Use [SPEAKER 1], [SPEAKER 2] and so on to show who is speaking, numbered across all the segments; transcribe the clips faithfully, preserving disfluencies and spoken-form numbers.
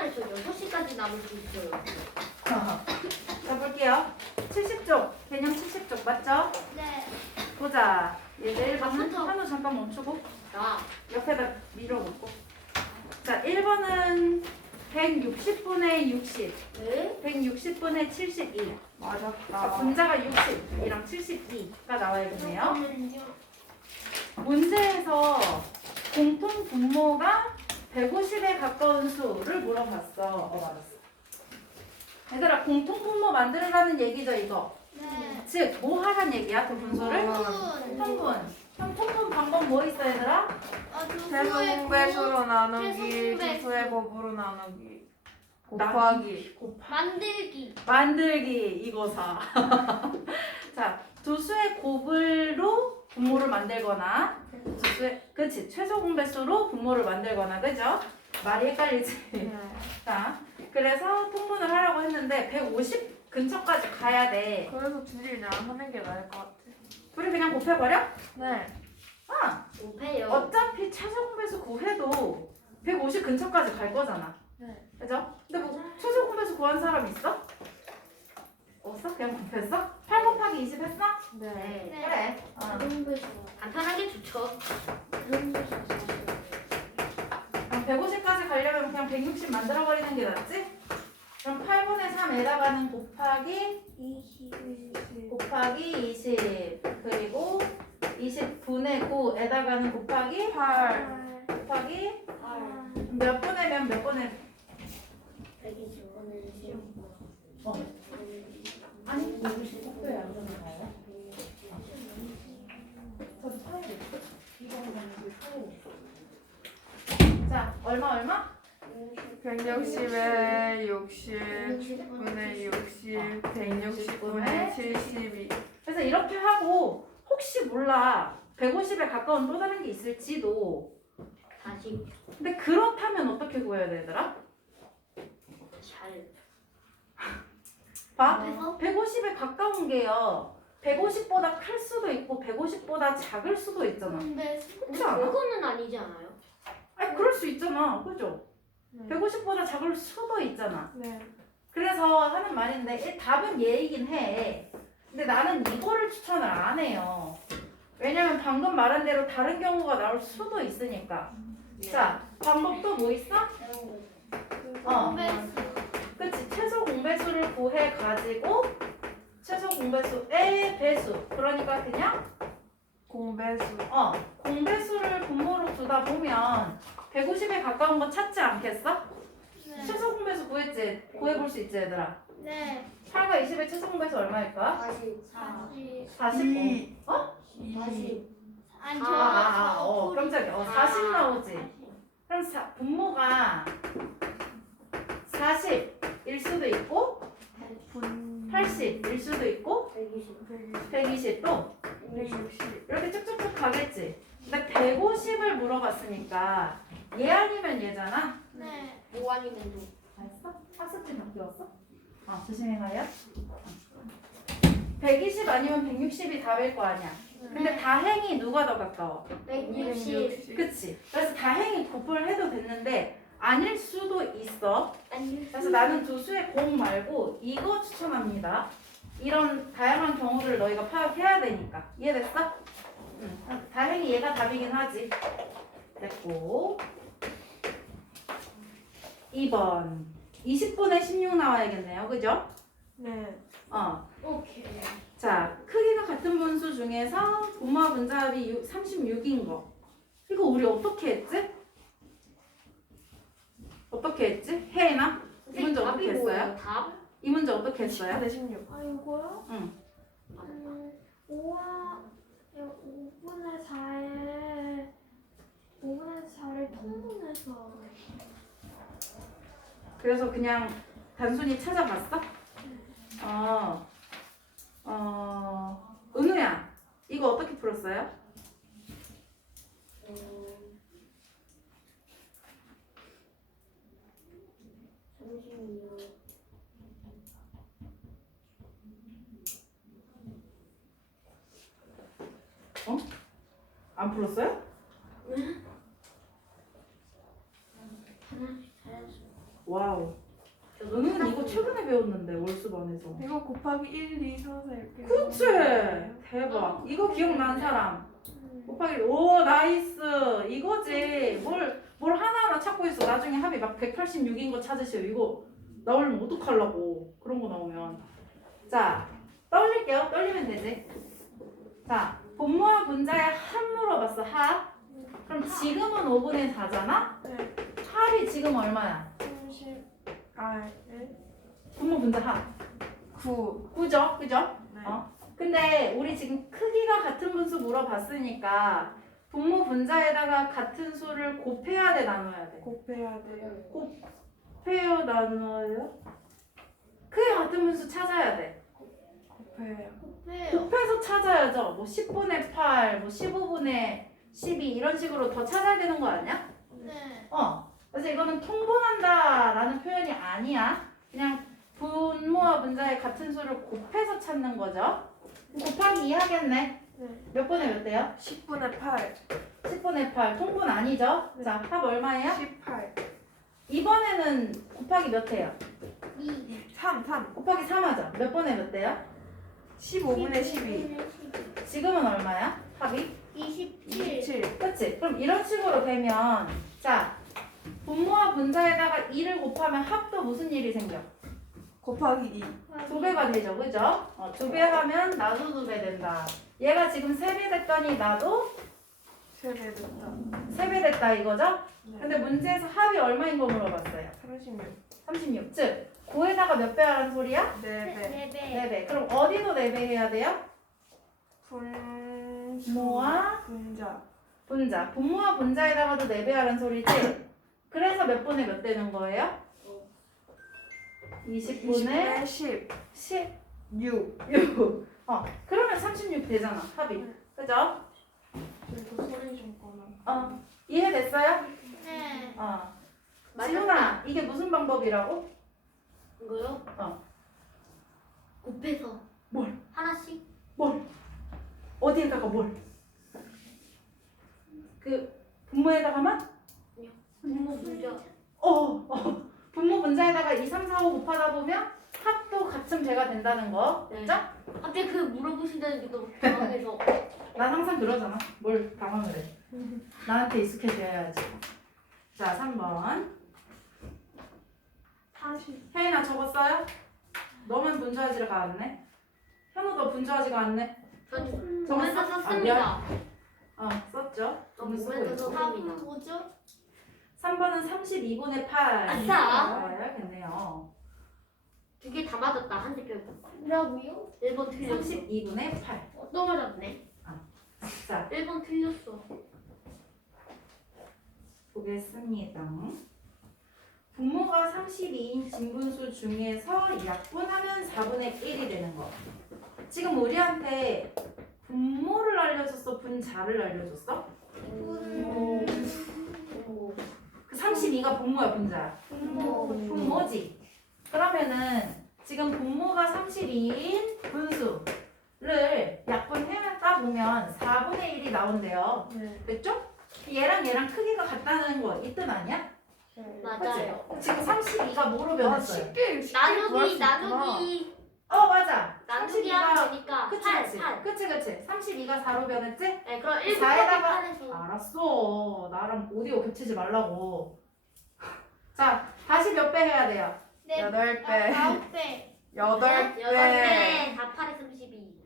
[SPEAKER 1] 시간에 저 여섯 시까지 남을 수 있어요.
[SPEAKER 2] 자, 볼게요. 칠십 쪽, 개념 칠십 쪽 맞죠?
[SPEAKER 1] 네.
[SPEAKER 2] 보자. 얘들 일 번은
[SPEAKER 1] 잠깐만.
[SPEAKER 2] 한우 잠깐 멈추고
[SPEAKER 1] 나.
[SPEAKER 2] 옆에다 밀어놓고. 자, 일 번은 백육십 분의 육십,
[SPEAKER 1] 네?
[SPEAKER 2] 백육십 분의 칠십이. 자,
[SPEAKER 3] 맞았다.
[SPEAKER 2] 분자가 육십이랑 칠십이가 나와야겠네요.
[SPEAKER 1] 잠깐만요.
[SPEAKER 2] 문제에서 공통 분모가 백오십에 가까운 수를 물어봤어. 어, 맞았어. 얘들아, 공통 분모 만들으라는 얘기죠, 이거.
[SPEAKER 1] 네.
[SPEAKER 2] 즉, 뭐 하란 얘기야, 그 분수를?
[SPEAKER 1] 분.
[SPEAKER 2] 통분. 그럼 통분 방법 뭐 있어, 얘들아?
[SPEAKER 1] 아,
[SPEAKER 3] 최소 배수로 나누기,
[SPEAKER 1] 최소 배수.
[SPEAKER 3] 주수의 곱으로 나누기, 곱하기.
[SPEAKER 1] 만들기.
[SPEAKER 2] 만들기, 이거사. 자, 두 수의 곱으로 분모를 만들거나, 두 수의, 그치, 최소 공배수로 분모를 만들거나, 그죠? 말이 헷갈리지?
[SPEAKER 3] 네.
[SPEAKER 2] 자, 그래서 통분을 하려고 했는데, 백오십 근처까지 가야 돼.
[SPEAKER 3] 그래서 둘이 그냥 하는 게 나을 것 같아.
[SPEAKER 2] 우리 그냥 곱해버려?
[SPEAKER 3] 네.
[SPEAKER 2] 아,
[SPEAKER 1] 오페요.
[SPEAKER 2] 어차피 최소 공배수 구해도 백오십 근처까지 갈 거잖아.
[SPEAKER 3] 네.
[SPEAKER 2] 그죠? 근데 뭐 최소 공배수 구한 사람 있어? 없어? 그냥 곱했어? 팔 곱하기 이십 했어?
[SPEAKER 3] 네.
[SPEAKER 1] 네.
[SPEAKER 2] 그래. 어.
[SPEAKER 1] 간편하게 좋죠.
[SPEAKER 2] 그럼 백오십까지 가려면 그냥 백육십 만들어버리는 게 낫지? 그럼 팔분의 삼에다가는 곱하기 곱하기 이십 그리고 이십분의 구에다가는 곱하기
[SPEAKER 3] 팔.
[SPEAKER 2] 곱하기 몇 분의면 몇 분의 어. 아니 백육십 곱해야 안 되는 거예요? 저도 파일이 있어? 이거는 파일이 있어. 자, 얼마 얼마?
[SPEAKER 3] 백육십에 육십, 분의 육십, 백육십 분의 칠십이.
[SPEAKER 2] 그래서 이렇게 하고 혹시 몰라 백오십에 가까운 또 다른 게 있을지도.
[SPEAKER 1] 다시
[SPEAKER 2] 근데 그렇다면 어떻게 구해야 되더라?
[SPEAKER 1] 잘.
[SPEAKER 2] 봐.
[SPEAKER 1] 앞에서?
[SPEAKER 2] 백오십에 가까운 게요. 백오십보다 클 수도 있고 백오십보다 작을 수도 있잖아.
[SPEAKER 1] 근데
[SPEAKER 2] 그렇지 않아?
[SPEAKER 1] 그거는 아니지 않아요?
[SPEAKER 2] 아니 그럴 수 있잖아. 그죠?
[SPEAKER 3] 네.
[SPEAKER 2] 백오십보다 작을 수도 있잖아.
[SPEAKER 3] 네.
[SPEAKER 2] 그래서 하는 말인데 이 답은 얘이긴 해. 근데 나는 이거를 추천을 안 해요. 왜냐면 방금 말한 대로 다른 경우가 나올 수도 있으니까.
[SPEAKER 1] 네.
[SPEAKER 2] 자, 방법도 뭐 있어? 어. 그치, 최소 공배수를 구해 가지고 최소 공배수의 배수. 그러니까 그냥
[SPEAKER 3] 공배수.
[SPEAKER 2] 어 공배수를 분모로 두다 보면 백오십에 가까운 거 찾지 않겠어? 최소 공배수 구했지? 구해볼 수 있지 얘들아?
[SPEAKER 1] 네.
[SPEAKER 2] 팔과 이십의 최소 공배수 얼마일까?
[SPEAKER 1] 사십.
[SPEAKER 2] 사십? 어?
[SPEAKER 3] 이.
[SPEAKER 1] 아니
[SPEAKER 2] 아, 아, 아, 어, 깜짝이야. 어, 사십 나오지? 그럼 사, 분모가 사십일 수도 있고
[SPEAKER 3] 분.
[SPEAKER 2] 팔십일 수도 있고 백이십 또
[SPEAKER 3] 백육십.
[SPEAKER 2] 이렇게 쭉쭉쭉 가겠지? 근데 백오십을 물어봤으니까 얘 아니면 얘잖아?
[SPEAKER 1] 네. 뭐 아니면 도.
[SPEAKER 2] 알았어? 학습지 바뀌었어? 아, 조심히 가요. 백이십 아니면 백육십이 답일 거 아니야. 근데 다행히 누가 더 가까워?
[SPEAKER 1] 백육십.
[SPEAKER 2] 그치? 그래서 다행히 곱을 해도 됐는데 아닐 수도 있어.
[SPEAKER 1] 아니.
[SPEAKER 2] 그래서 나는 두 수의 공 말고 이거 추천합니다. 이런 다양한 경우를 너희가 파악해야 되니까. 이해됐어? 응. 다행히 얘가 답이긴 하지. 됐고. 이 번. 이십 분의 십육 나와야겠네요. 그죠?
[SPEAKER 3] 네.
[SPEAKER 2] 어.
[SPEAKER 1] 오케이.
[SPEAKER 2] 자, 크기가 같은 분수 중에서 분모와 분자합이 삼십육인 거. 이거 우리 어떻게 했지? 어떻게 했지? 혜인아? 이 문제 어떻게 했어요?
[SPEAKER 1] 답?
[SPEAKER 2] 이 문제 어떻게 했어요?
[SPEAKER 3] 대 십육.
[SPEAKER 4] 아 이거요?
[SPEAKER 2] 응.
[SPEAKER 4] 음, 오와 오분의 사에 오분의 사를 통분해서
[SPEAKER 2] 그래서 그냥 단순히 찾아봤어? 어. 어. 은우야, 이거 어떻게 풀었어요? 어? 안 풀었어요?
[SPEAKER 1] 하나씩 잘했어.
[SPEAKER 2] 와우. 너는 이거 최근에 배웠는데 월수반에서.
[SPEAKER 3] 이거 곱하기 일, 이, 삼, 사 이렇게.
[SPEAKER 2] 그치? 대박. 이거 기억나는 사람? 곱하기 오 나이스. 이거지. 뭘, 뭘 하나하나 찾고 있어. 나중에 합이 막 백팔십육인 거 찾으시오. 이거 나오려면 어떡하려고. 그런 거 나오면. 자, 떠올릴게요. 떨리면 되지. 자, 분모와 분자의 합 물어봤어. 합. 그럼 지금은 오분의 사잖아?
[SPEAKER 3] 네.
[SPEAKER 2] 합이 지금 얼마야?
[SPEAKER 3] 삼십. 아, 일.
[SPEAKER 2] 분모 분자 합.
[SPEAKER 3] 구.
[SPEAKER 2] 구죠? 그죠?
[SPEAKER 3] 네.
[SPEAKER 2] 어? 근데 우리 지금 크기가 같은 분수 물어봤으니까 분모 분자에다가 같은 수를 곱해야 돼, 나눠야 돼?
[SPEAKER 3] 곱해야 돼요.
[SPEAKER 2] 곱해요, 나눠요? 크기 같은 분수 찾아야 돼.
[SPEAKER 3] 곱해요.
[SPEAKER 1] 곱해요.
[SPEAKER 2] 곱해서 찾아야죠. 뭐 십분의 팔, 뭐 십오분의 십이 이런 식으로 더 찾아야 되는 거 아니야?
[SPEAKER 1] 네.
[SPEAKER 2] 어. 그래서 이거는 통분한다라는 표현이 아니야. 그냥 분모와 분자의 같은 수를 곱해서 찾는 거죠. 곱하기 이 하겠네.
[SPEAKER 3] 네.
[SPEAKER 2] 몇 분의 몇 대요?
[SPEAKER 3] 십분의 팔.
[SPEAKER 2] 십분의 팔. 통분 아니죠?
[SPEAKER 3] 네.
[SPEAKER 2] 자, 합 얼마예요?
[SPEAKER 3] 십팔.
[SPEAKER 2] 이번에는 곱하기 몇 대요?
[SPEAKER 1] 이.
[SPEAKER 3] 삼, 삼.
[SPEAKER 2] 곱하기 삼 하죠? 몇 분의 몇 대요?
[SPEAKER 3] 십오분의 십이.
[SPEAKER 2] 지금은 얼마야? 합이?
[SPEAKER 1] 이십칠.
[SPEAKER 3] 이십칠.
[SPEAKER 2] 그치? 그럼 이런 식으로 되면 자, 분모와 분자에다가 이를 곱하면 합도 무슨 일이 생겨?
[SPEAKER 3] 곱하기 이.
[SPEAKER 2] 두 배가 되죠, 그죠? 어, 두 배 하면 나도 두 배 된다. 얘가 지금 세 배 됐더니 나도
[SPEAKER 3] 세배 됐다.
[SPEAKER 2] 세 배 됐다 이거죠?
[SPEAKER 3] 네.
[SPEAKER 2] 근데 문제에서 합이 얼마인 거 물어봤어요?
[SPEAKER 3] 삼십육.
[SPEAKER 2] 삼십육. 즉, 구에다가 몇 배 하라는 소리야?
[SPEAKER 3] 네 배.
[SPEAKER 1] 네 배.
[SPEAKER 2] 네 배. 그럼 어디도 네 배 해야 돼요?
[SPEAKER 3] 분수.
[SPEAKER 2] 분모와
[SPEAKER 3] 분자.
[SPEAKER 2] 분자. 분모와 분자에다가도 네 배 하라는 소리지? 그래서 몇 분의 몇 되는 거예요? 이십 분의
[SPEAKER 3] 십.
[SPEAKER 2] 십.
[SPEAKER 3] 육.
[SPEAKER 2] 육. 어, 그러면 삼십육 되잖아, 합이.
[SPEAKER 3] 네.
[SPEAKER 2] 그죠?
[SPEAKER 3] 저도 소리 좀 꺼놔.
[SPEAKER 2] 어, 이해됐어요?
[SPEAKER 1] 네.
[SPEAKER 2] 어.
[SPEAKER 1] 맞아.
[SPEAKER 2] 지훈아, 이게 무슨 방법이라고?
[SPEAKER 1] 이거요?
[SPEAKER 2] 어.
[SPEAKER 1] 곱해서.
[SPEAKER 2] 뭘?
[SPEAKER 1] 하나씩?
[SPEAKER 2] 뭘? 어디에다가 뭘? 그 분모에다가만?
[SPEAKER 1] 분모 분자.
[SPEAKER 2] 어, 어. 분모 분자에다가 이, 삼, 사, 오 곱하다 보면 합도 같은 배가 된다는 거.
[SPEAKER 1] 네.
[SPEAKER 2] 그죠?
[SPEAKER 1] 갑자기 그 물어보신다는 게 너무 당황해서.
[SPEAKER 2] 난 항상 그러잖아. 뭘 당황을 해. 나한테 익숙해져야지. 자, 삼 번.
[SPEAKER 3] 사십.
[SPEAKER 2] 혜인아 적었어요? 너만 분주하지가 않네. 현우 너 분주하지가 않네.
[SPEAKER 1] 전
[SPEAKER 2] 적었어?
[SPEAKER 1] 몸에서
[SPEAKER 2] 아,
[SPEAKER 1] 썼습니다.
[SPEAKER 2] 미안. 어, 썼죠?
[SPEAKER 1] 저
[SPEAKER 2] 오늘 쓰고
[SPEAKER 1] 몸에서
[SPEAKER 2] 있고.
[SPEAKER 1] 썼습니다.
[SPEAKER 4] 뭐죠?
[SPEAKER 2] 삼 번은 삼십이분의 팔.
[SPEAKER 1] 아싸!
[SPEAKER 2] 나와야겠네요.
[SPEAKER 1] 두 개 다 맞았다. 한 개 빼고.
[SPEAKER 4] 뭐라고요?
[SPEAKER 1] 일 번 틀렸어.
[SPEAKER 2] 삼십이분의 팔.
[SPEAKER 1] 어, 또 맞았네.
[SPEAKER 2] 자,
[SPEAKER 1] 일 번 틀렸어.
[SPEAKER 2] 보겠습니다. 분모가 삼십이인 진분수 중에서 약분하면 사분의 일이 되는 거. 지금 우리한테 분모를 알려줬어? 분자를 알려줬어?
[SPEAKER 1] 오.
[SPEAKER 2] 그 삼십이가 분모야, 분자야?
[SPEAKER 1] 분모.
[SPEAKER 2] 분모지. 그러면은 지금 분모가 삼십이인 분수를 약분해다 보면 사분의 일이 나온대요.
[SPEAKER 3] 네.
[SPEAKER 2] 됐죠? 얘랑 얘랑 크기가 같다는 거 이 뜻 아니야?
[SPEAKER 1] 맞아요.
[SPEAKER 2] 그치? 지금 삼십이가 뭐로
[SPEAKER 3] 아,
[SPEAKER 2] 변했어요?
[SPEAKER 3] 쉽게 쉽게
[SPEAKER 1] 나누기
[SPEAKER 3] 구할 수 있구나.
[SPEAKER 1] 나누기
[SPEAKER 2] 어 맞아.
[SPEAKER 1] 나누기
[SPEAKER 2] 삼십이가
[SPEAKER 1] 하면 되니까
[SPEAKER 2] 그치
[SPEAKER 1] 팔,
[SPEAKER 2] 그치
[SPEAKER 1] 팔.
[SPEAKER 2] 그치 그치 삼십이가 사로 변했지?
[SPEAKER 1] 네, 그럼 일
[SPEAKER 2] 사에다가-
[SPEAKER 1] 팔에서
[SPEAKER 2] 알았어. 나랑 오디오 겹치지 말라고. 자 다시 몇 배 해야 돼요?
[SPEAKER 4] 네.
[SPEAKER 3] 여덟 배.
[SPEAKER 4] 아홉 배.
[SPEAKER 3] 여덟
[SPEAKER 1] 여덟
[SPEAKER 3] 배.
[SPEAKER 1] 배. 사 팔에 삼십이.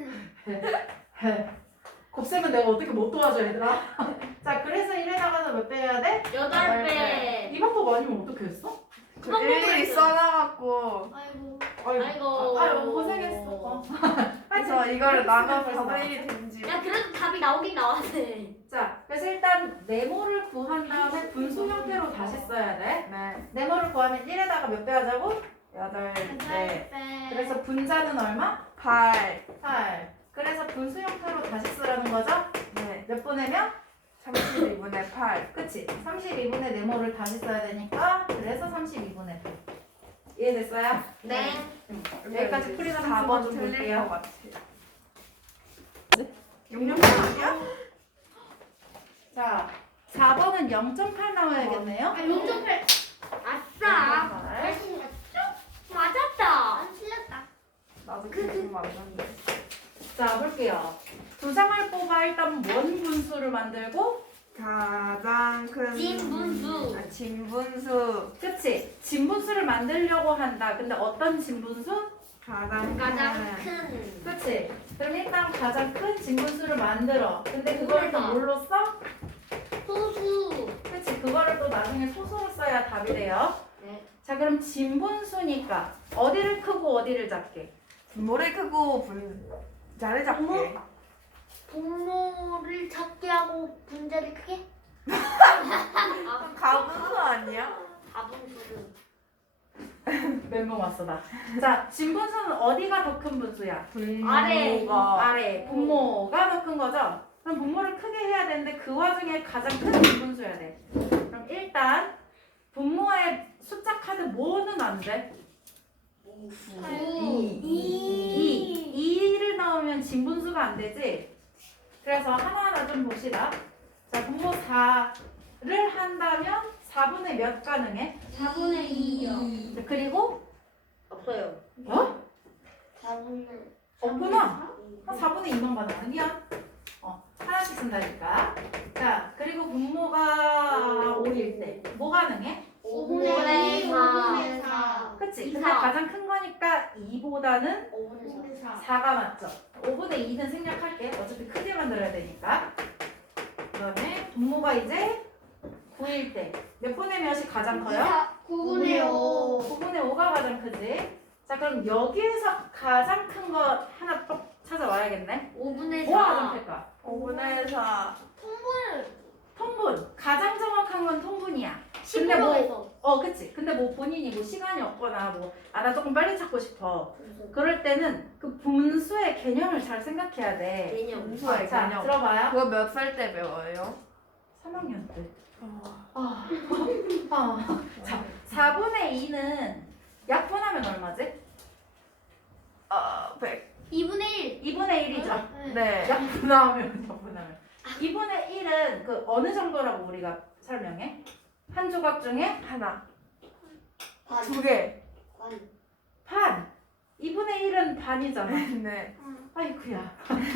[SPEAKER 2] 곱셈은 내가 어떻게 못 도와줘 얘들아. 자 그래서 일에 나가서 몇 배 해야 돼?
[SPEAKER 1] 여덟 배.
[SPEAKER 2] 이 방법 아니면 어떻게 했어?
[SPEAKER 3] 저 일일이 써놔갖고
[SPEAKER 4] 아이고.
[SPEAKER 1] 아이고.
[SPEAKER 2] 아, 아이고 고생했어. 어.
[SPEAKER 3] 그래서 이거를 나눠서
[SPEAKER 2] 벌써
[SPEAKER 3] 사분의 일이 된지.
[SPEAKER 1] 야, 그래도 답이 나오긴 나왔네.
[SPEAKER 2] 자 그래서 일단 네모를 구한 다음에 분수 형태로 다시 써야 돼.
[SPEAKER 3] 네.
[SPEAKER 2] 네모를 구하면 일에다가 몇 배 하자고?
[SPEAKER 3] 여덟
[SPEAKER 4] 여덟
[SPEAKER 3] 배.
[SPEAKER 4] 배.
[SPEAKER 2] 그래서 분자는 얼마?
[SPEAKER 3] 팔.
[SPEAKER 2] 팔. 그래서 분수 형태로 다시 쓰라는 거죠?
[SPEAKER 3] 네.
[SPEAKER 2] 몇 분의면?
[SPEAKER 3] 삼십이분의 팔.
[SPEAKER 2] 그치? 삼십이분의 네모를 다시 써야 되니까 그래서 삼십이분의 팔. 이해됐어요?
[SPEAKER 1] 네.
[SPEAKER 2] 음, 여기까지 풀이는 사
[SPEAKER 3] 번
[SPEAKER 2] 번 좀
[SPEAKER 3] 틀릴
[SPEAKER 2] 볼게요.
[SPEAKER 3] 것 같아. 육 점 팔 아니야?
[SPEAKER 2] 자, 사 번은 영 점 팔 나와야겠네요.
[SPEAKER 4] 아, 영 점 팔.
[SPEAKER 1] 아싸.
[SPEAKER 2] 해볼게요. 두 장을 뽑아 일단 원 분수를 만들고
[SPEAKER 3] 가장 큰
[SPEAKER 1] 진분수.
[SPEAKER 3] 아, 진분수
[SPEAKER 2] 그치? 진분수를 만들려고 한다. 근데 어떤 진분수?
[SPEAKER 3] 가장
[SPEAKER 1] 가장
[SPEAKER 3] 큰
[SPEAKER 1] 큰.
[SPEAKER 2] 그치? 그럼 일단 가장 큰 진분수를 만들어. 근데 그걸 또 뭘로 써?
[SPEAKER 1] 소수.
[SPEAKER 2] 그치? 그거를 또 나중에 소수로 써야 답이 돼요.
[SPEAKER 1] 네.
[SPEAKER 2] 자, 그럼 진분수니까 어디를 크고 어디를 작게?
[SPEAKER 3] 분모를 크고 분 자를 작게.
[SPEAKER 1] 분모를 작게 하고 분자를 크게?
[SPEAKER 3] 아, 가분수 아니야?
[SPEAKER 1] 가분수는
[SPEAKER 2] 멘붕 왔어 나. 자, 진분수는 어디가 더 큰 분수야?
[SPEAKER 1] 아래.
[SPEAKER 3] 분모가
[SPEAKER 2] 아래 분모가 더 큰 거죠? 그럼 분모를 크게 해야 되는데 그 와중에 가장 큰 진분수여야 돼. 그럼 일단 분모의 숫자 카드 뭐는 안 돼?
[SPEAKER 3] 이.
[SPEAKER 2] 이. 이를 넣으면 진분수가 안 되지? 그래서 하나하나 좀 봅시다. 자, 분모 사를 한다면 사분의 몇 가능해?
[SPEAKER 1] 사분의 이요.
[SPEAKER 2] 자, 그리고
[SPEAKER 1] 없어요.
[SPEAKER 2] 어?
[SPEAKER 1] 사분의
[SPEAKER 2] 없구나. 한 사분의 이만 가능하는 미안. 어, 하나씩 쓴다니까. 자, 그리고 분모가 오일 때 뭐 가능해?
[SPEAKER 1] 오분의 사.
[SPEAKER 4] 오분의 사.
[SPEAKER 2] 그치?
[SPEAKER 1] 이
[SPEAKER 2] 근데
[SPEAKER 1] 사.
[SPEAKER 2] 가장 큰 거니까 이보다는
[SPEAKER 1] 오분의 사.
[SPEAKER 2] 사가 맞죠? 오분의 이는 생략할게. 어차피 크게 만들어야 되니까. 그 다음에 분모가 이제 구일 때 몇 분의 몇이 가장 커요?
[SPEAKER 4] 구분의 오.
[SPEAKER 2] 구분의 오가 가장 크지? 자, 그럼 여기에서 가장 큰 거 하나 또 찾아와야겠네.
[SPEAKER 1] 오분의
[SPEAKER 2] 뭐가 가장
[SPEAKER 1] 사.
[SPEAKER 2] 클까?
[SPEAKER 3] 오분의 사.
[SPEAKER 2] 통분. 가장 정확한 건 통분이야. 근데 뭐,
[SPEAKER 1] 십으로에서.
[SPEAKER 2] 어, 그치. 근데 뭐 본인이 뭐 시간이 없거나 뭐, 아, 나 조금 빨리 찾고 싶어. 그럴 때는 그 분수의 개념을 잘 생각해야 돼.
[SPEAKER 1] 개념.
[SPEAKER 3] 분수의
[SPEAKER 2] 자,
[SPEAKER 3] 개념.
[SPEAKER 2] 들어봐요.
[SPEAKER 3] 그거 몇 살 때 배워요?
[SPEAKER 2] 삼 학년 때. 아, 아. 자, 사분의 이는 약분하면 얼마지?
[SPEAKER 3] 아, 백.
[SPEAKER 1] 이분의 일.
[SPEAKER 2] 이분의 일이죠.
[SPEAKER 3] 네.
[SPEAKER 2] 약분하면 약분하면. 이분의 일은 그 어느 정도라고 우리가 설명해? 한 조각 중에
[SPEAKER 3] 하나.
[SPEAKER 1] 반.
[SPEAKER 3] 두 개.
[SPEAKER 1] 반.
[SPEAKER 2] 반. 이분의 일은 반이잖아.
[SPEAKER 3] 네.
[SPEAKER 2] 아이쿠야.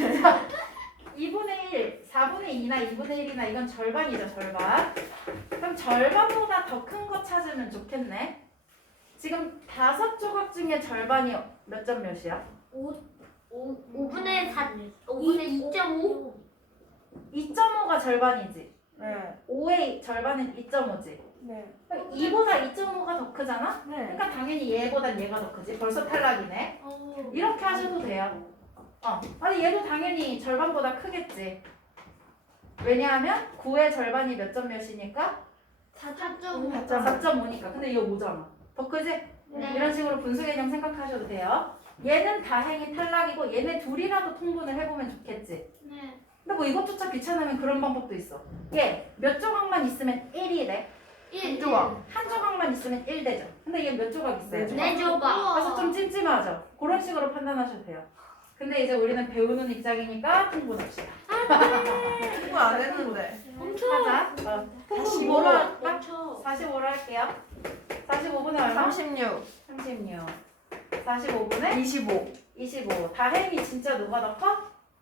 [SPEAKER 2] 이분의 일, 사분의 이나 이분의 일이나 이건 절반이죠, 절반. 그럼 절반보다 더 큰 거 찾으면 좋겠네. 지금 다섯 조각 중에 절반이 몇 점 몇이야?
[SPEAKER 1] 오, 오, 오분의 사. 오분의 이 점 오.
[SPEAKER 2] 이 점 오가 절반이지.
[SPEAKER 3] 네.
[SPEAKER 2] 오의 절반은 이 점 오지.
[SPEAKER 3] 네.
[SPEAKER 2] 이보다 이 점 오가 더 크잖아?
[SPEAKER 3] 네.
[SPEAKER 2] 그러니까 당연히 얘보단 얘가 더 크지. 벌써 탈락이네. 이렇게 하셔도 돼요. 어. 아니 얘도 당연히 절반보다 크겠지. 왜냐하면 구의 절반이 몇 점 몇이니까?
[SPEAKER 1] 사 점 오.
[SPEAKER 3] 사 점 오.
[SPEAKER 2] 사 점 오니까. 근데 이거 오잖아. 더 크지?
[SPEAKER 1] 네.
[SPEAKER 2] 이런 식으로 분수 개념 생각하셔도 돼요. 얘는 다행히 탈락이고 얘네 둘이라도 통분을 해보면 좋겠지.
[SPEAKER 4] 네.
[SPEAKER 2] 근데 뭐 이것조차 귀찮으면 그런 방법도 있어. 얘 몇 조각만 있으면 일이래.
[SPEAKER 3] 한 조각.
[SPEAKER 2] 한 조각만 있으면 일 되죠. 근데 얘 몇 조각 있어요?
[SPEAKER 3] 네
[SPEAKER 1] 네 조각.
[SPEAKER 2] 그래서 좀 찜찜하죠. 그런 식으로 판단하셔도 돼요. 근데 이제 우리는 배우는 입장이니까 통분합시다.
[SPEAKER 3] 공부 안 했는데.
[SPEAKER 2] 하자. 어. 통분
[SPEAKER 3] 사십오.
[SPEAKER 2] 뭐로 할까?
[SPEAKER 1] 멈춰.
[SPEAKER 2] 사십오로 할게요. 사십오 분에 얼마?
[SPEAKER 3] 삼십육.
[SPEAKER 2] 삼십육. 사십오 분에
[SPEAKER 3] 이십오.
[SPEAKER 2] 이십오. 다행히 진짜 누가 더 커?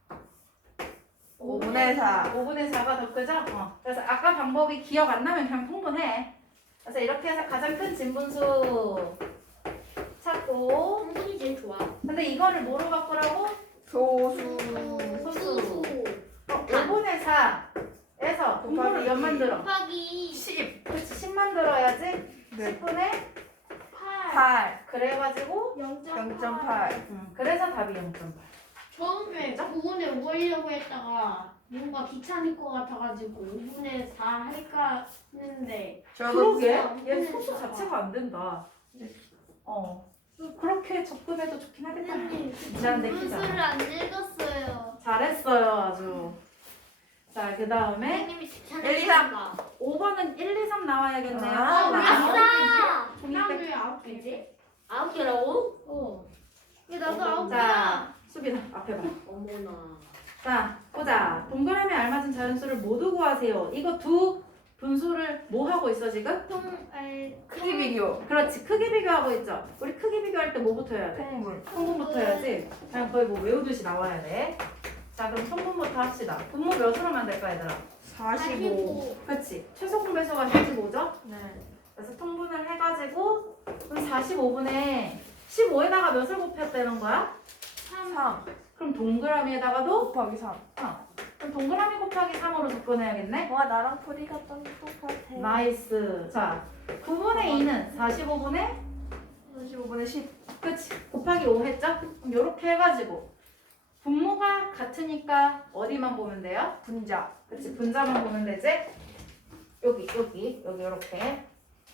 [SPEAKER 3] 오분의 사.
[SPEAKER 2] 오분의 사가 더 크죠? 어. 그래서 아까 방법이 기억 안 나면 그냥 통분해. 그래서 이렇게 해서 가장 큰 진분수 찾고.
[SPEAKER 1] 성분이 제일 좋아.
[SPEAKER 2] 근데 이거를 뭐로 바꾸라고?
[SPEAKER 3] 소수.
[SPEAKER 2] 소수. 어, 오분의 사에서 분모를 몇 만들어?
[SPEAKER 1] 곱하기
[SPEAKER 3] 십.
[SPEAKER 2] 그렇지, 십 만들어야지.
[SPEAKER 3] 네.
[SPEAKER 2] 십분의
[SPEAKER 4] 팔.
[SPEAKER 3] 팔.
[SPEAKER 2] 그래가지고
[SPEAKER 4] 영
[SPEAKER 3] 영 점 팔.
[SPEAKER 2] 음, 그래서 답이 영 점 팔.
[SPEAKER 4] 처음에 구분의 오 하려고 했다가 뭔가 귀찮을 것 같아가지고 오분의 사 할까 했는데
[SPEAKER 3] 저도
[SPEAKER 2] 그러게.
[SPEAKER 4] 없어.
[SPEAKER 2] 얘 소수 자체가 안 된다.
[SPEAKER 3] 네.
[SPEAKER 2] 어. 그렇게 접근해도 좋긴 하겠다.
[SPEAKER 4] 선생님
[SPEAKER 2] 미안, 내 키잖아.
[SPEAKER 4] 분수를 안 읽었어요.
[SPEAKER 2] 잘했어요, 아주. 자, 그 다음에
[SPEAKER 1] 선생님이 귀찮으니까.
[SPEAKER 3] 일, 이, 삼.
[SPEAKER 2] 오 번은 일, 이, 삼 나와야겠네요.
[SPEAKER 3] 아,
[SPEAKER 2] 어,
[SPEAKER 1] 우리
[SPEAKER 2] 나와.
[SPEAKER 1] 아싸.
[SPEAKER 4] 그냥 왜 아홉 개지?
[SPEAKER 1] 아홉 개라고?
[SPEAKER 4] 어. 왜 나도
[SPEAKER 1] 어,
[SPEAKER 4] 아홉 개야?
[SPEAKER 2] 자, 수빈아, 앞에 봐.
[SPEAKER 1] 어머나.
[SPEAKER 2] 자, 보자. 동그라미 알맞은 자연수를 모두 구하세요. 이거 두 분수를 뭐 하고 있어, 지금?
[SPEAKER 4] 통, 에,
[SPEAKER 3] 크기 비교.
[SPEAKER 2] 그렇지, 크기 비교하고 있죠. 우리 크기 비교할 때 뭐부터 해야 돼?
[SPEAKER 3] 통분.
[SPEAKER 2] 통분부터 해야지. 그냥 거의 뭐 외우듯이 나와야 돼. 자, 그럼 통분부터 합시다. 분모 몇으로 만들까, 얘들아?
[SPEAKER 3] 사십오.
[SPEAKER 2] 그치? 최소 공배수가 사십오죠?
[SPEAKER 3] 네.
[SPEAKER 2] 그래서 통분을 해가지고 그럼 사십오분의 십오에다가 몇을 곱했다는 거야?
[SPEAKER 3] 삼.
[SPEAKER 2] 그럼 동그라미에다가도
[SPEAKER 3] 곱하기 삼.
[SPEAKER 2] 어. 그럼 동그라미 곱하기 삼으로 접근해야겠네?
[SPEAKER 3] 와 나랑 소리가 좀 똑같아.
[SPEAKER 2] 나이스. 자, 구분의 이는 사십오분의
[SPEAKER 3] 사십오분의 십.
[SPEAKER 2] 그치? 곱하기 오 했죠? 그럼 요렇게 해가지고 분모가 같으니까 어디만 보면 돼요?
[SPEAKER 3] 분자.
[SPEAKER 2] 그치? 분자만 보면 되지? 여기, 여기, 여기 요렇게.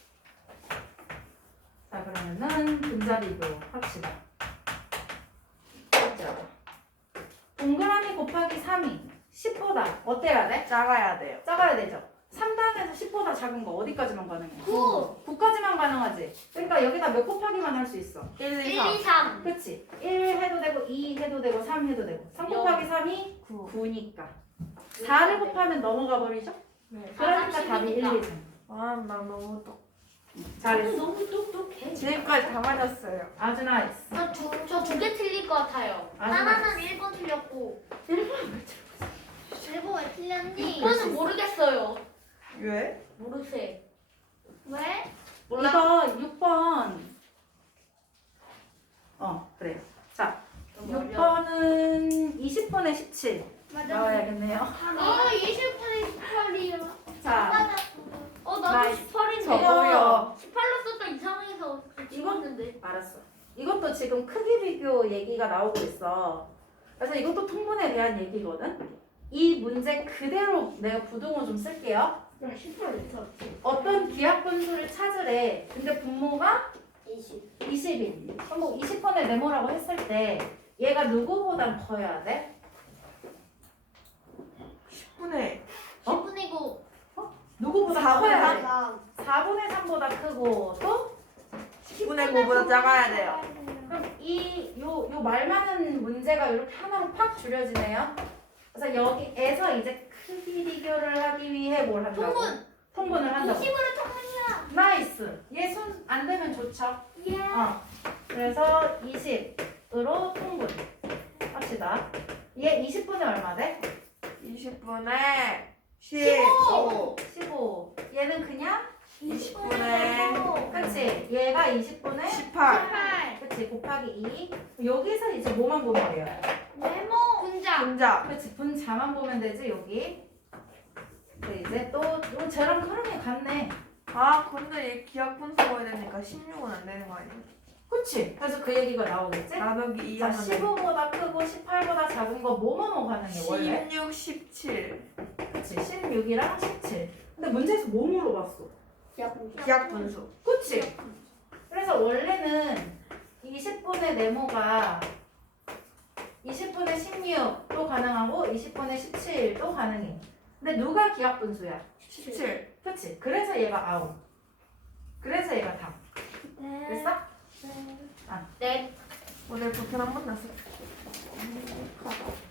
[SPEAKER 2] 자, 그러면은 분자 비교 합시다. 자, 동그라미 곱하기 삼이 십보다 어때야 돼?
[SPEAKER 3] 작아야 돼요.
[SPEAKER 2] 작아야 되죠? 삼 단에서 십보다 작은 거 어디까지만 가능해?
[SPEAKER 1] 구,
[SPEAKER 2] 구까지만 가능하지. 그러니까 여기다 몇 곱하기만 할 수 있어.
[SPEAKER 3] 일, 이,
[SPEAKER 1] 일,
[SPEAKER 3] 삼.
[SPEAKER 1] 이, 삼.
[SPEAKER 2] 그치? 일 해도 되고 이 해도 되고 삼 해도 되고 삼 곱하기 삼이
[SPEAKER 3] 구.
[SPEAKER 2] 구니까 사를 곱하면 넘어가 버리죠?
[SPEAKER 3] 네.
[SPEAKER 2] 그러니까 답이 일, 이, 삼.
[SPEAKER 3] 아, 나 너무 똑.
[SPEAKER 2] 잘했어.
[SPEAKER 1] 너무 똑똑해.
[SPEAKER 3] 지금까지 다 맞았어요.
[SPEAKER 2] 아주 나이스.
[SPEAKER 1] 저두 개 틀릴 것 같아요.
[SPEAKER 2] 아주
[SPEAKER 1] 하나는 일 번 틀렸고.
[SPEAKER 2] 일 번 왜
[SPEAKER 1] 일 번 왜 틀렸니?
[SPEAKER 2] 육 번은
[SPEAKER 1] 이거는 모르겠어요.
[SPEAKER 3] 왜?
[SPEAKER 1] 모르세. 왜?
[SPEAKER 2] 이거 육 번. 어, 그래. 자, 육 번은 이십 분의 십칠 나와야겠네요.
[SPEAKER 4] 아 이십 분의 십팔이요.
[SPEAKER 2] 자,
[SPEAKER 1] 어, 나도
[SPEAKER 2] 나이스.
[SPEAKER 1] 십팔인데.
[SPEAKER 3] 저도요.
[SPEAKER 1] 십팔로 썼다 이상해서 찍었는데.
[SPEAKER 2] 알았어. 이것도 지금 크기 비교 얘기가 나오고 있어. 그래서 이것도 통분에 대한 얘기거든. 이 문제 그대로 내가 부등호 좀 쓸게요.
[SPEAKER 4] 야 십팔 왜 썼지?
[SPEAKER 2] 어떤 기하 분수를 찾으래. 근데 분모가
[SPEAKER 1] 이십.
[SPEAKER 2] 이십일. 그럼 뭐 이십 번의 네모라고 했을 때 얘가 누구보단 커야 돼?
[SPEAKER 3] 십분의
[SPEAKER 2] 어?
[SPEAKER 1] 십 분이고.
[SPEAKER 2] 누구보다
[SPEAKER 3] 사분의
[SPEAKER 2] 커야
[SPEAKER 3] 삼.
[SPEAKER 2] 돼. 사분의 삼보다 크고 또
[SPEAKER 3] 십분의 구보다 작아야 돼요.
[SPEAKER 2] 그럼 이 요 요 말 많은 문제가 이렇게 하나로 팍 줄여지네요. 그래서 여기에서 이제 크기 비교를 하기 위해 뭘 한다고?
[SPEAKER 1] 통분.
[SPEAKER 2] 통분을 한다고.
[SPEAKER 1] 이십으로 통분이야.
[SPEAKER 2] 나이스. 얘 손 안 되면 좋죠.
[SPEAKER 1] 예.
[SPEAKER 2] 어. 그래서 이십으로 통분 합시다. 얘 이십 분에 얼마 돼?
[SPEAKER 3] 이십분의 십오.
[SPEAKER 2] 십오. 얘는 그냥
[SPEAKER 3] 이십 분에
[SPEAKER 2] 그치? 얘가 이십 분에
[SPEAKER 3] 십팔.
[SPEAKER 1] 십팔.
[SPEAKER 2] 그치? 곱하기 이. 여기서 이제 뭐만 보면 돼요?
[SPEAKER 1] 네모. 분자.
[SPEAKER 3] 분자.
[SPEAKER 2] 그치? 분자만 보면 되지 여기. 네, 이제 또 요 쟤랑 흐름이 같네.
[SPEAKER 3] 아 근데 얘 기억 분수 해야 되니까 십육은 안 되는 거 아니에요?
[SPEAKER 2] 그치? 그래서 그 얘기가 나오겠지?
[SPEAKER 3] 나누기
[SPEAKER 2] 자,
[SPEAKER 3] 이하면
[SPEAKER 2] 십오보다 크고 십팔보다 작은 거 뭐뭐뭐 가능해 원래?
[SPEAKER 3] 십육, 십칠.
[SPEAKER 2] 그치? 십육이랑 십칠. 근데 문제에서 뭐 물어봤어?
[SPEAKER 3] 기억 분수.
[SPEAKER 2] 그치? 그래서 원래는 이십 분의 네모가 이십 분의 십육도 가능하고 이십 분의 십칠도 가능해. 근데 누가 기하 분수야?
[SPEAKER 3] 십칠.
[SPEAKER 2] 그치? 그래서 얘가 아홉. 그래서 얘가 답. 됐어?
[SPEAKER 1] 네.
[SPEAKER 3] 오늘 불편 한번 났어.